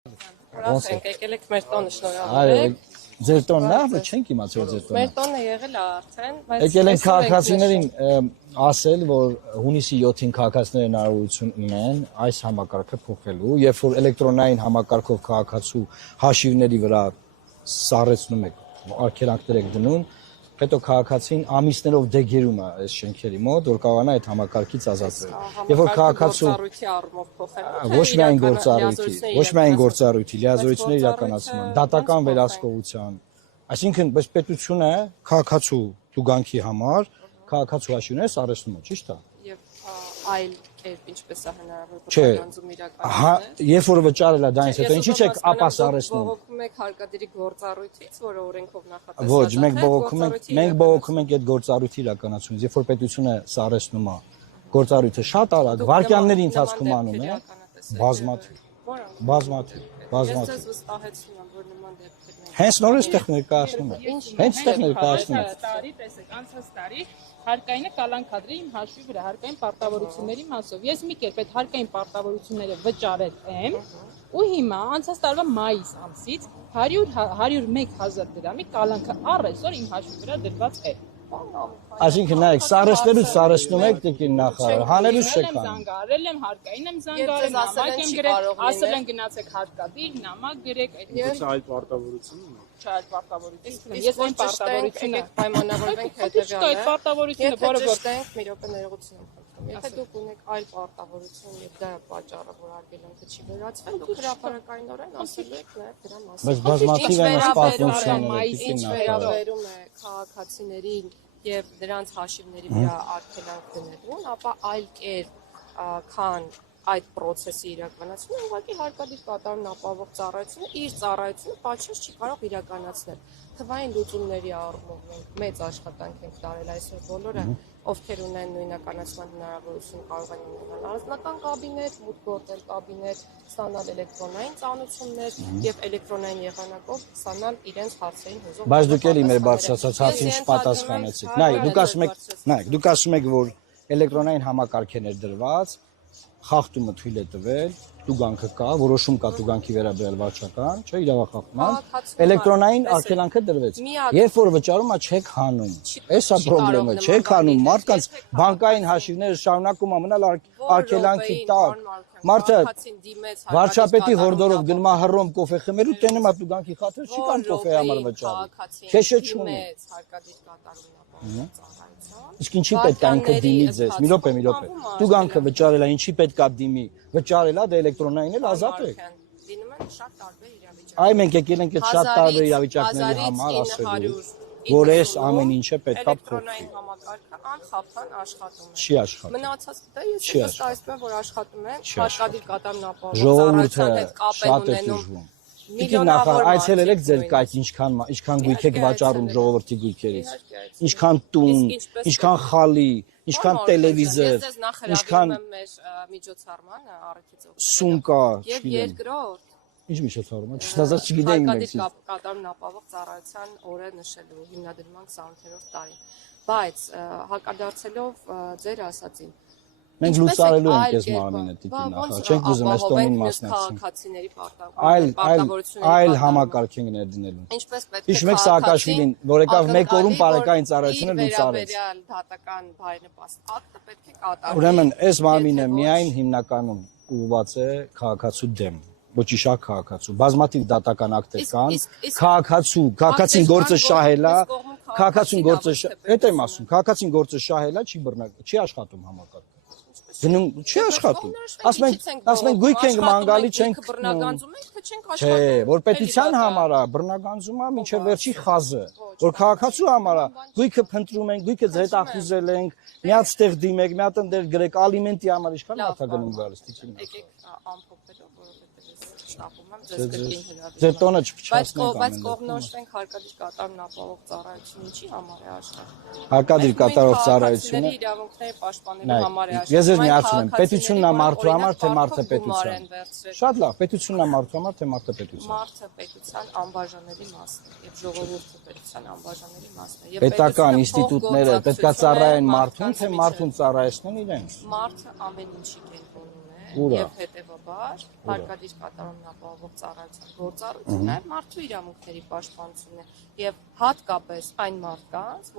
Ոնց է։ Եկել եք մեր տոնը շնորհավորեք։ Ձեր տոնն է, բայց չենք իմացել ձեր տոնը։ Մեր տոնը եղել է արդեն, բայց եկել են քաղաքացիներին ասել, որ հունիսի 7-ին քաղաքացիները հնարավորություն ունեն այս համակարգը փոխելու, երբ որ էլեկտրոնային համակարգով քաղաքացու հաշիվների վրա սառեցնում եք, արգելանքներ եք դնում, հետո քաղաքացին ամիսներով դեգերում է այս շենքերի մոտ, որ կարողանա այդ համակարգից ազատվել։ Երբ որ քաղաքացու ոչ միայն գործառույթի, լիազորությունների իրականացման, դատական վերահսկողության, այսինքն բայց պետությունը քաղաքացու տուգանքի համար քաղաքացու հաշիվները սառեցնում է, ճիշտ է։ Եվ այլ կերպ ինչպես է հնարավոր վճարանձում իրականացնել։ Երբ որ վճարել է դրանից հետո ինչի՞ չեք ապա սառեցնում։ Բողոքում եք հարկադիրի գործառույթից, որը օրենքով նախատեսված է։ Ոչ, մենք բողոքում ենք այդ գործառույթի իրականացումից, երբ որ պետությունը սառեցնում է գործառույթը շատ արագ, վայրկյանների ընթացքում անում է, բազմաթիվ։ Ես վստահեցնում եմ, որ նման դեպքեր հենց նորից տեխնիկայացնում է։ Հենց տեխնիկայացնում է։ Տարի, տեսեք, անցած տարի հարկայինը կալանքադրի իմ հաշվի վրա հարկային պարտավորությունների մասով։ Ես մի կերպ այդ հարկային պարտավորությունները վճարել եմ ու հիմա անցած տարվա մայիս ամսից 101,000 դրամի կալանքը առ այսօր իմ հաշվի վրա դրված է։ Այսինքն նայեք, սառեցնելուց սառեցնում եք տիկին նախարար, հանելուց չեք անում։ Զանգարել եմ, հարկային եմ զանգարել, նամակ եմ գրել, ասել են գնացեք հարկադիր, նամակ գրեք, այդ այլ պարտավորություն ունի։ Չէ, այդ պարտավորությունը։ Ես այն պարտավորությունը պայմանավորվենք հետևյալը։ Այդ պարտավորությունը որը որ մենք մի րոպե ներողություն եմ խնդրում։ Եթե դուք ունեք այլ պարտավորություն եւ դա պատճառը, որ արգելանքը չի վերացվել, դուք հրապարակայինորեն ասելու եք նաեւ դրա մասին։ Բայց բազմաթիվ են պատմությունները, ինչ վերաբերում է քաղաքացիներին եւ դրանց հաշիվների վրա արգելանք դնելուն, ապա այլ կերպ քան այդ process-ի իրականացումը ուղղակի հարկադիր կատարումն ապահովող ծառայությունը իր ծառայությունը պատշաճ չի կարող իրականացնել։ Թվային լուծումների առումով մենք մեծ աշխատանք ենք տարել այսօր բոլորը, ովքեր ունեն նույնականացման հնարավորություն կարող են ունենալ առանձնական կաբինետ, մուտք գործել կաբինետ, ստանալ էլեկտրոնային ծանուցումներ եւ էլեկտրոնային եղանակով ստանալ իրենց հարցերին հուզող։ Բայց դուք էլի մեր բարձրացած հարցին չպատասխանեցիք։ Նայեք, դուք ասում եք, որ էլեկտրոնային համակարգ է ներդրված, խախտումը թույլ է տվել, տուգանքը կա, որոշում կա տուգանքի վերաբերյալ վարչական, չէ, իրավախախտման, էլեկտրոնային արգելանքը դրվեց։ Երբ որ վճարումը չեք հանում, էսա խնդրեմը, չեք հանում, մարդկանց բանկային հաշիվները շարունակում է մնալ արգելանքի տակ։ Մարդը վարչապետի հորդորով գնում է հռոմ կոֆե խմելու, տենում է տուգանքի խաթր, չի կան կոֆեի համար վճարել։ Քեշը չունի։ Իսկ ինչի պետք է ինքը դիմի ձեզ։ Մի րոպե։ Տուգանքը վճարել է, ինչի պետք է դիմի։ Վճարել է, դե էլեկտրոնային էլ ազատ եք։ Դինում են շատ տարբեր իրավիճակներ։ Այ մենք եկել ենք այդ շատ տարբեր իրավիճակների համար ասելու, որ այս ամեն ինչը պետք է փոխվի։ Համակարգը անխափան աշխատում է։ Չի աշխատում։ Մնացած դա ես վստահեցնում եմ, որ աշխատում է, հարկադիր կատարումն ապահովող ժողովուրդը շատ է դժվում։ Տիկին նախարար, այցելել եք ձեր կայք ինչքան գույք եք վաճառում ժողովրդի գույքերից, ինչքան տուն, ինչքան խալի, ինչքան տելևիզոր, ինչքան միջոցառմանը առիթից սումկա, եւ երկրորդ ինչ միջոցառում, չստացած չգիտեինք մենք։ Հարկադիր կատարումն ապահովող ծառայության օրը նշելու հիմնադրման 28-րդ տարին, բայց հակադարձելով ձեր ասածին մենք լուծարելու ենք այս մարմինը տիկին նախարար, չենք ուզում այս տոնին մասնակցել։ Այլ համակարգ ենք ներդնելու։ Ինչպես պետք է հիշում եք Սաակաշվիլին, որ եկավ մեկ օրում պարեկային ծառայությունը լուծարեց։ Դատական բարենպաստ ակտը պետք է կատարվի։ Ուրեմն այս մարմինը միայն հիմնականում ուղղված է քաղաքացու դեմ, ոչ իշակ քաղաքացու։ Բազմաթիվ դատական ակտեր կան, քաղաքացին գործը շահել է, քաղաքացին գործը, այդ եմ ասում, քաղաքացին գործը շահել է, չի աշխատում համակարգը։ Գնում չի աշխատում։ Ասում ենք գույք ենք մանգալի չենք բռնագանձում ենք, թե չենք աշխատում։ Չէ, որ պետության համար է, բռնագանձում է մինչև վերջի խազը, որ քաղաքացու համար է, գույքը փնտրում ենք, գույքը ձետախուզել ենք, մի հատ ստեղ դիմեք, մի հատ ընդեր գրեք, ալիմենտի համար ինչքան արտագնում գալիս տիկին։ Եկեք ամփոփելով, որովհետև շտապում եմ ձեզ կրկին հրավիրել։ Ձեր տոնը չփչացնենք։ Բայց կողմնորոշվենք հարկադիր կատարումն ապահովող ծառայությունը ինչի համար է աշխատում։ Հարկադիր կատարող ծառայությունը իրավունքների պաշտպանելու համար է աշխատում։ Ես ձեզ միացնում եմ, պետությունն է մարդու համար, թե մարդը պետության։ Շատ լավ, պետությունն է մարդու համար, թե մարդը պետության։ Մարդը պետության անբաժանելի մասն է, եւ ժողովուրդը պետության անբաժանելի մասն է։ Պետական ինստիտուտները պետքա ծառայեն մարդուն, թե մարդուն ծառայեցնեն իրենց։ Մարդը ամեն ինչի կենտրոնում է Ուրա։ եւ հետեւաբար հարկադիր կատարումն ապահովող ծառայության գործառույթը նաեւ մարդու իրավունքների պաշտպանությունն է եւ հատկապես այն մարդկանց,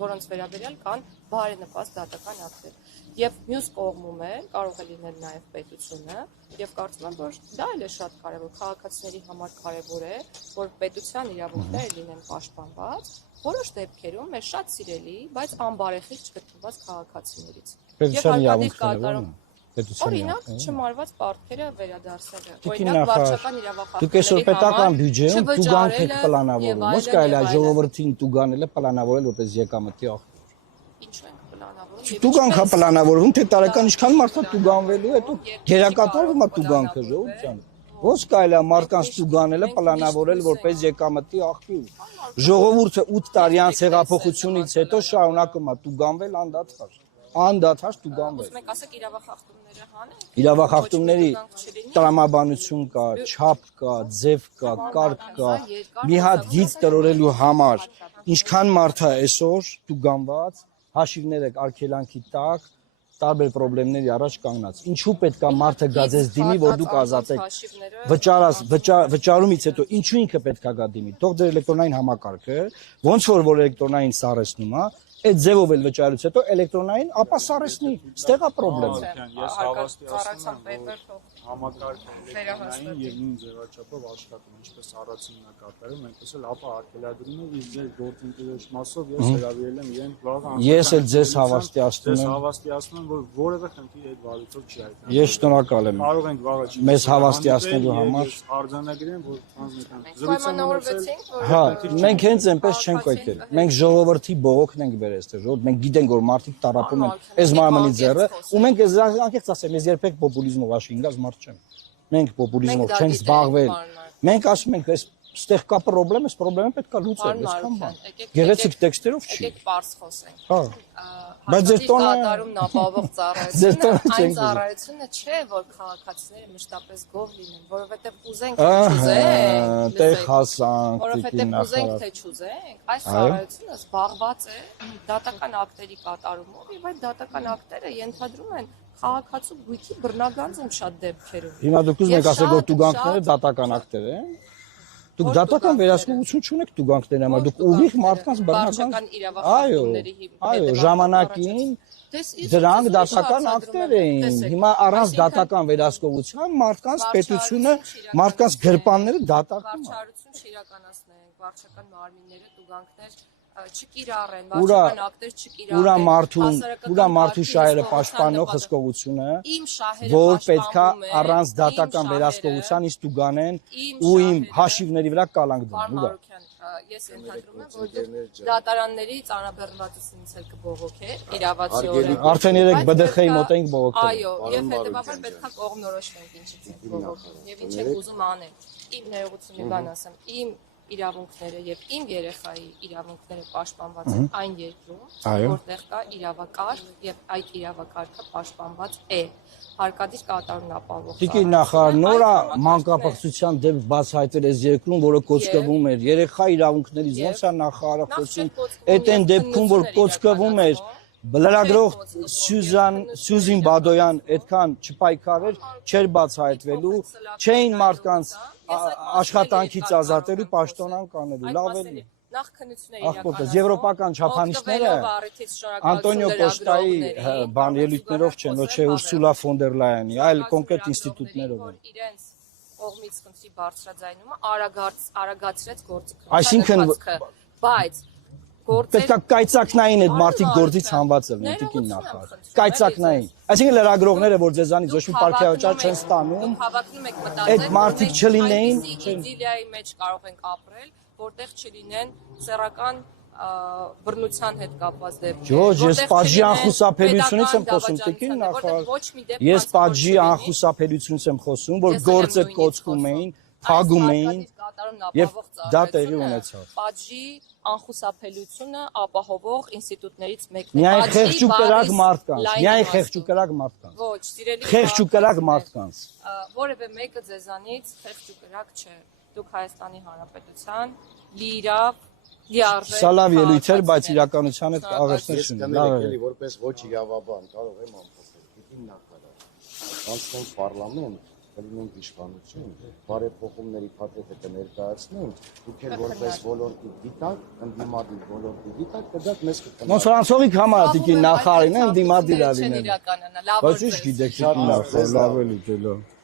որոնց վերաբերյալ կան բարենպաստ դատական ակտեր։ Եվ մյուս կողմում է կարող է լինել նաեւ պետությունը եւ կարծում եմ, որ դա էլ է շատ կարեւոր, քաղաքացիների համար կարեւոր է, որ պետության իրավունքները լինեն պաշտպանված, որոշ դեպքերում մեր շատ սիրելի, բայց անբարեխիղճ գտնված քաղաքացիներից։ Պետության իրավունքները ո՞րն են։ Օրինակ, չմարված պարտքերը վերադարձնելը։ Տիկին Օրինակ, նախարար, վարչական իրավախախտումների դուք այսօր պետական բյուջեում տուգանք եք չվճարելը պլանավորում, եւ ո՞նց կարելի է ժողովրդին տուգանել պլանավորել որպես եկամտի աղբյուր։ Ինչու ենք պլանավորում։ Տուգանք է պլանավորվում, թե տարեկան ինչքան մարդ է տուգանվելու, հետո գերակատարվում է տուգանքը ժողովրդյան։ Ոնց կարելի է մարդկանց տուգանելը պլանավորել որպես եկամտի աղբյուր։ Ժողովուրդը 8 տարի անց հեղափոխությունից հետո շարունակում է տուգանվել անդադար տուգանվել։ Ուզում եք ասեք իրավախախտումները հանեք։ Իրավախախտումների տրամաբանություն կա, չափ կա, ձև կա, կարգ կա։ Մի հատ գիծ տրորելու համար ինչքան մարդ է այսօր տուգանված, հաշիվները արգելանքի տակ, տարբեր խնդիրների առաջ կանգնած։ Ինչու պետք է մարդը գազես դիմի, որ դուք ազատեք վճարումից հետո ինչու ինքը պետք է գա դիմի։ Թող դեր էլեկտրոնային համակարգը, ոնց որ էլեկտրոնային սարեցնում է, այդ ձևով էլ վճարից հետո էլեկտրոնային, ապա սարեցնի, ստեղ է խնդրը։ Ես հավաստիացնում եմ, որ համակարգը էլեկտրոնային եւ նույն ձևաչափով աշխատում, ինչպես առաջինն է կատարում, այնպես էլ ապա արգելադրում է իր ձեր գործընկերոջ մասով ես հրավիրել եմ իրեն բաղ Ես էլ ձեզ հավաստիացնում եմ, որ որևէ խնդիր այդ վարույթով չի այդքան։ Ես շնորհակալ եմ։ Կարող ենք վաղը Մեզ հավաստիացնելու համար։ Արձանագրեմ, որ Պայմանավորվեցինք, որ Հա, մենք հենց այնպես չենք կոյտել։ Մենք ժողովրդի բողոքն ենք բերել այստեղ, ժողովուրդ, մենք գիտենք, որ մարդիկ տառապում են այս մարմնի ձեռը, ու մենք անկեղծ ասեմ, ես երբեք պոպուլիզմով աշինգած մարդ չեմ։ Մենք պոպուլիզմով չենք զբաղվել։ Մենք ասում ենք, այս ստեղ կա խնդրեմ, այս խնդրեմը պետք է լուծել, այսքան բան։ Գեղեցիկ տեքստերով չի։ եկեք պարզ խոսենք։ Հա։ Բայց ձեր տոնը կատարումն ապահովող Ձեր տոնը ծառայությունը, այն չենք ծառայությունը չէ, որ քաղաքացիները մշտապես գով լինեն, որովհետև ուզենք թե չուզենք, տեղ հասանք, որովհետև ուզենք թե չուզենք, այս ծառայությունը զբաղված է դատական ակտերի կատարումով, եւ այդ դատական ակտերը ենթադրում են քաղաքացու գույքի բռնագանձում շատ դեպքերում։ Հիմա դուք ուզում եք ասել, որ տուգանքները դատական ակտեր են։ Դուք դատական վերահսկողություն չունեք տուգանքների համար, դուք ուղիղ մարդկանց բռնական իրավախախտումների այո, ժամանակին դրանք դատական ակտեր էին։ Հիմա առանց դատական վերահսկողության մարդկանց պետությունը, մարդկանց գրպանները դատարկում են։ Վարչարություն չիրականացնենք, վարչական մարմինները տուգանքներ չկիրառեն, վարչական ակտեր չկիրառեն։ Ուրա մարդու շահերը պաշտպանող հսկողությունը, որ պետքա առանց դատական վերահսկողության ինձ տուգանեն ու իմ հաշիվների վրա կալանք դնեն։ Ուրա։ Ես ենթադրում եմ, որ դուք դատարանների ծանրաբեռնվածությունից էլ կբողոքեք իրավացիորեն։ Արդեն երեք ԲԴԽ-ի մոտ ենք բողոքել։ Այո, եւ հետեւաբար պետքա կողմնորոշվենք ինչից ենք բողոքում եւ ինչ ենք ուզում անել։ Իմ ներողությունը բան ասեմ, իմ իրավունքները եւ իմ երեխայի իրավունքները պաշտպանված են այն երկրում, որտեղ կա իրավակարգ եւ այդ իրավակարգը պաշտպանված է։ Հարկադիր կատարումն ապահովող։ Տիկին նախարար նորա մանկապարտության դեպք բացահայտել այս երկրում, որը կոչկվում էր երեխա իրավունքներից, ոնց է նախարարը խոսում, այդ դեպքում որ կոչկվում էր լրագրող Սյուզին Բադոյան այդքան չպայքարեր, չէր բացահայտվելու, չէին մարդկանց աշխատանքից ազատելու, պաշտոնանկ անելու, լավ էլի։ Նախ քննությունների իրականացնող եվրոպական չափանիշները Անտոնիո Կոստայի բան ելույթներով չեն, ոչ թե Ուրսուլա ֆոն դեր Լայանի, այլ կոնկրետ ինստիտուտներով են։ Իրենց կողմից խնդրի բարձրաձայնումը արագացրեց գործընթացը։ Այսինքն բայց պետք է կայծակնային այդ մարդիկ գործից հանված լինեն, տիկին նախարար։ Կայծակնային։ Այսինքն լրագրողները, որ ձեզանից ոչ մի պարգևաճար չեն ստանում, հավակնում եք մտածել, այդ մարդիկ չլինեին, իդիլիայի մեջ կարող ենք ապրել, որտեղ չլինեն սեռական բռնության հետ կապված դեպքեր։ Ոչ, ես պատժի անխուսափելիությունից եմ խոսում, տիկին նախարար։ Ես պատժի անխուսափելիությունից եմ խոսում, որ գործը կոծկում էին, փագում էին եւ դա տեղի ունեցավ։ Պատժի անխուսափելիությունը ապահովող ինստիտուտներից մեկն է։ Միայն խեղճ ու կրակ մարդկանց, միայն խեղճ ու կրակ մարդկանց։ Ոչ, սիրելի խեղճ ու կրակ մարդկանց։ Որևէ մեկը ձեզանից խեղճ ու կրակ չէ։ Դուք Հայաստանի Հանրապետության լիիրավ լիարժեք։ Սա լավ ելույթ էր, բայց իրականության հետ աղերսներ չունի։ Լավ է, որպես ոչ իրավաբան կարող եմ ամփոփել։ Գիտին նախարար։ կանցնենք պարլամենտ, կլինենք իշխանություն, բարեփոխումների փաթեթը կներկայացնենք, դուք էլ որպես ոլորտի դիտակ, ընդդիմադիր ոլորտի դիտակ, կդաք մեզ կտնեք։ Ոնց որ անցողիկ համարտիկի նախարարին են դիմադիր չեն արինել։ իրականանա, լավ Բայց ի՞նչ գիտեք դուք նախ, լավ է լուծելով։